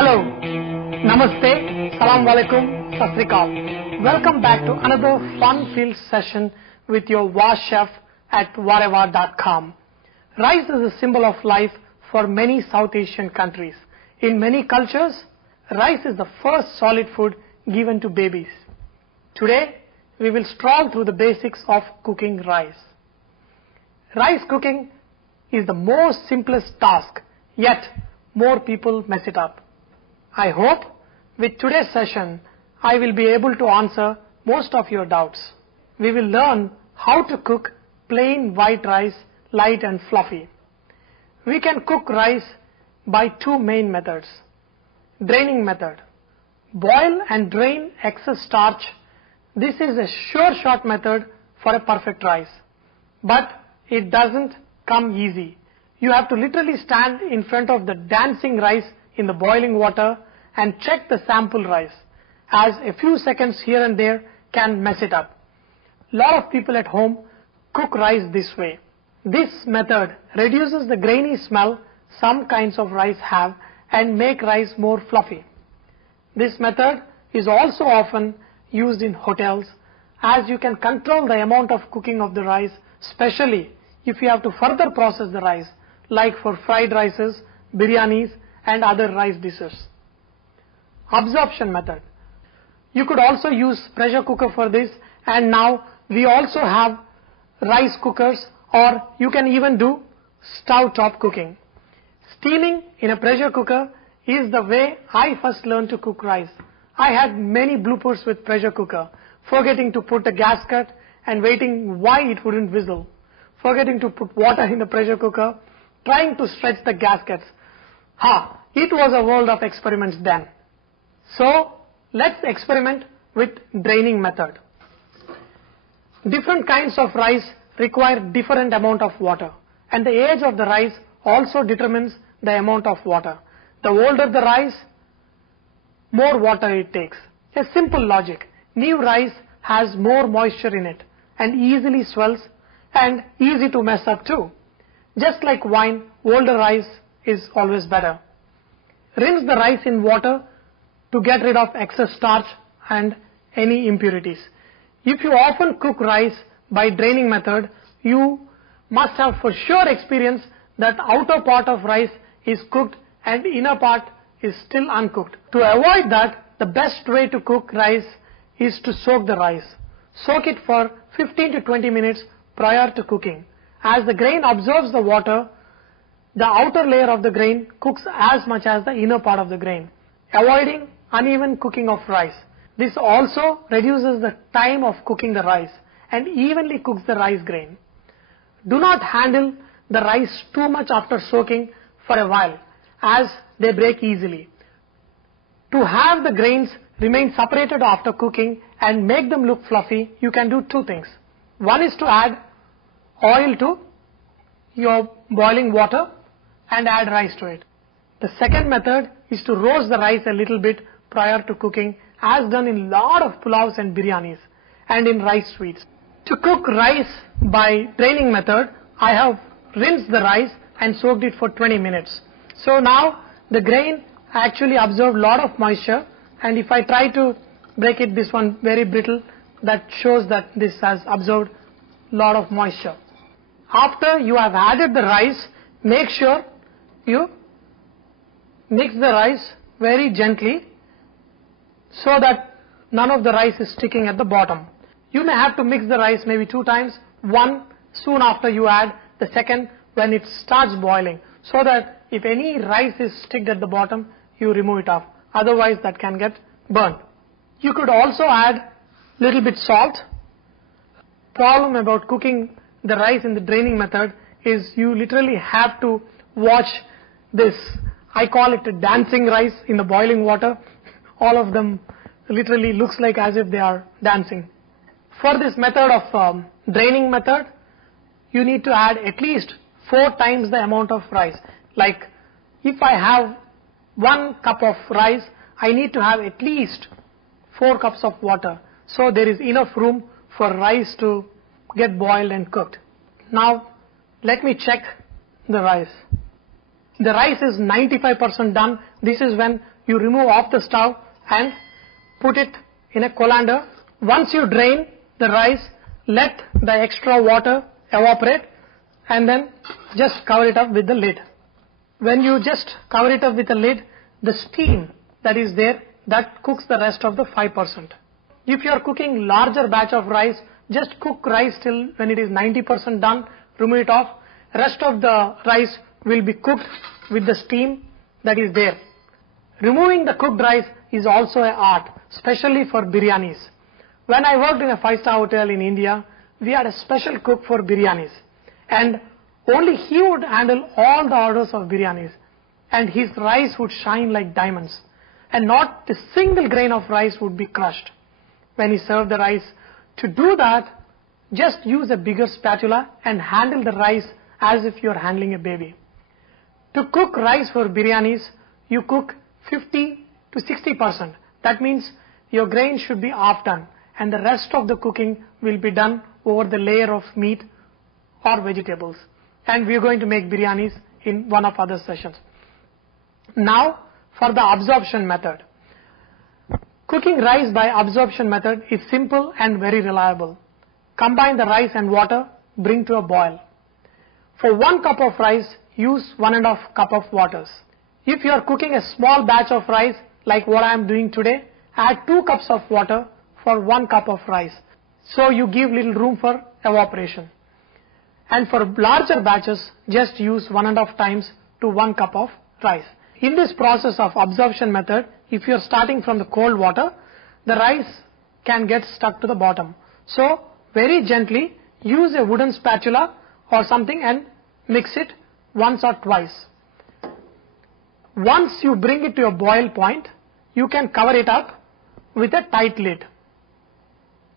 Hello, Namaste, Salam Alaikum, Sat Sri Akal. Welcome back to another fun-filled session with your Wow Chef at whatever.com. Rice is a symbol of life for many South Asian countries. In many cultures, rice is the first solid food given to babies. Today, we will stroll through the basics of cooking rice. Rice cooking is the most simplest task, yet more people mess it up. I hope with today's session, I will be able to answer most of your doubts. We will learn how to cook plain white rice, light and fluffy. We can cook rice by two main methods. Draining method. Boil and drain excess starch. This is a sure shot method for a perfect rice. But it doesn't come easy. You have to literally stand in front of the dancing rice in the boiling water and check the sample rice, as a few seconds here and there can mess it up. Lot of people at home cook rice this way. This method reduces the grainy smell some kinds of rice have and make rice more fluffy. This method is also often used in hotels, as you can control the amount of cooking of the rice, especially if you have to further process the rice, like for fried rices, biryanis and other rice dishes. Absorption method. You could also use pressure cooker for this, and now we also have rice cookers, or you can even do stove top cooking. Steaming in a pressure cooker is the way I first learned to cook rice. I had many bloopers with pressure cooker, forgetting to put a gasket and waiting why it wouldn't whistle, forgetting to put water in the pressure cooker, trying to stretch the gaskets. It was a world of experiments then. So, let's experiment with draining method. Different kinds of rice require different amount of water, and the age of the rice also determines the amount of water. The older the rice, more water it takes. A simple logic. New rice has more moisture in it and easily swells and easy to mess up too. Just like wine, older rice is always better. Rinse the rice in water to get rid of excess starch and any impurities. If you often cook rice by draining method, you must have for sure experienced that outer part of rice is cooked and inner part is still uncooked. To avoid that, the best way to cook rice is to soak the rice. Soak it for 15 to 20 minutes prior to cooking. As the grain absorbs the water, the outer layer of the grain cooks as much as the inner part of the grain, avoiding uneven cooking of rice. This also reduces the time of cooking the rice and evenly cooks the rice grain. Do not handle the rice too much after soaking for a while, as they break easily. To have the grains remain separated after cooking and make them look fluffy, you can do two things. One is to add oil to your boiling water and add rice to it. The second method is to roast the rice a little bit prior to cooking, as done in lot of pulavs and biryanis and in rice sweets. To cook rice by draining method, I have rinsed the rice and soaked it for 20 minutes. So now the grain actually absorbed lot of moisture, and if I try to break it, this one very brittle, that shows that this has absorbed lot of moisture. After you have added the rice, make sure you mix the rice very gently so that none of the rice is sticking at the bottom. You may have to mix the rice maybe 2 times, one soon after you add, the second when it starts boiling, so that if any rice is sticked at the bottom, you remove it off. Otherwise that can get burnt. You could also add little bit salt. Problem about cooking the rice in the draining method is you literally have to watch this. I call it a dancing rice in the boiling water. All of them literally looks like as if they are dancing. For this method of draining method, you need to add at least 4 times the amount of rice. Like if I have 1 cup of rice, I need to have at least 4 cups of water. So there is enough room for rice to get boiled and cooked. Now let me check the rice. The rice is 95% done. This is when you remove off the stove and put it in a colander. Once you drain the rice, let the extra water evaporate and then just cover it up with the lid. When you just cover it up with the lid, the steam that is there, that cooks the rest of the 5%. If you are cooking larger batch of rice, just cook rice till when it is 90% done, remove it off. Rest of the rice will be cooked with the steam that is there. Removing the cooked rice is also an art, especially for biryanis. When I worked in a 5-star hotel in India, we had a special cook for biryanis. And only he would handle all the orders of biryanis. And his rice would shine like diamonds. And not a single grain of rice would be crushed when he served the rice. To do that, just use a bigger spatula and handle the rice as if you are handling a baby. To cook rice for biryanis, you cook 50 to 60%. That means your grain should be half done and the rest of the cooking will be done over the layer of meat or vegetables. And we are going to make biryanis in one of other sessions. Now for the absorption method. Cooking rice by absorption method is simple and very reliable. Combine the rice and water, bring to a boil. For 1 cup of rice, use 1.5 cup of water. If you are cooking a small batch of rice, like what I am doing today, add 2 cups of water for 1 cup of rice. So you give little room for evaporation. And for larger batches, just use 1.5 times to 1 cup of rice. In this process of absorption method, if you are starting from the cold water, the rice can get stuck to the bottom. So very gently use a wooden spatula or something and mix it once or twice. Once you bring it to a boil point, you can cover it up with a tight lid.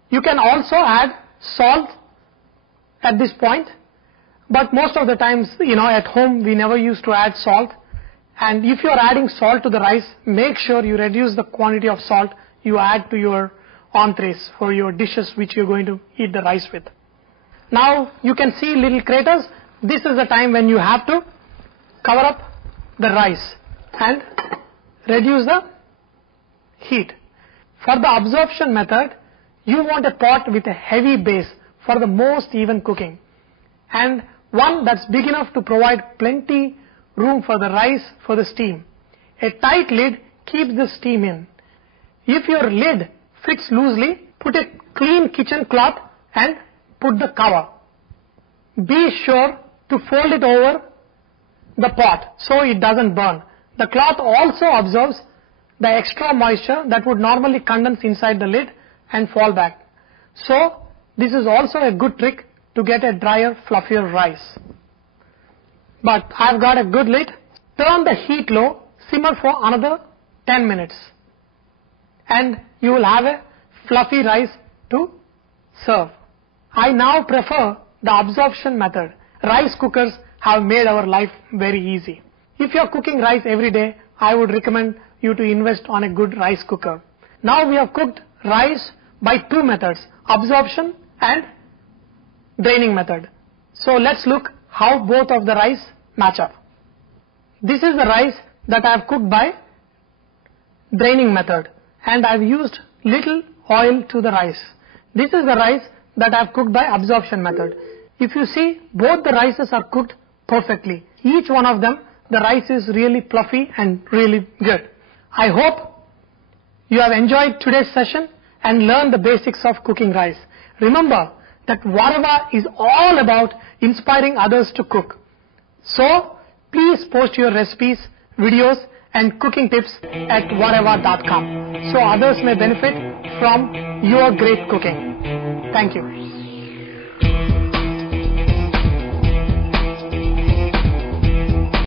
You can also add salt at this point, but most of the times, at home we never used to add salt. And if you are adding salt to the rice, make sure you reduce the quantity of salt you add to your entrees for your dishes which you are going to eat the rice with. Now you can see little craters. This is the time when you have to cover up the rice and reduce the heat. For the absorption method, you want a pot with a heavy base for the most even cooking, and one that's big enough to provide plenty room for the rice for the steam. A tight lid keeps the steam in. If your lid fits loosely, put a clean kitchen cloth and put the cover. Be sure to fold it over the pot so it doesn't burn. The cloth also absorbs the extra moisture that would normally condense inside the lid and fall back. So this is also a good trick to get a drier, fluffier rice. But I've got a good lid. Turn the heat low, simmer for another 10 minutes. And you will have a fluffy rice to serve. I now prefer the absorption method. Rice cookers have made our life very easy. If you are cooking rice every day, I would recommend you to invest on a good rice cooker. Now we have cooked rice by 2 methods, absorption and draining method. So let's look how both of the rice match up. This is the rice that I have cooked by draining method, and I have used little oil to the rice. This is the rice that I have cooked by absorption method. If you see, both the rices are cooked perfectly. Each one of them, the rice is really fluffy and really good. I hope you have enjoyed today's session and learned the basics of cooking rice. Remember that Varava is all about inspiring others to cook. So please post your recipes, videos and cooking tips at varava.com so others may benefit from your great cooking. Thank you.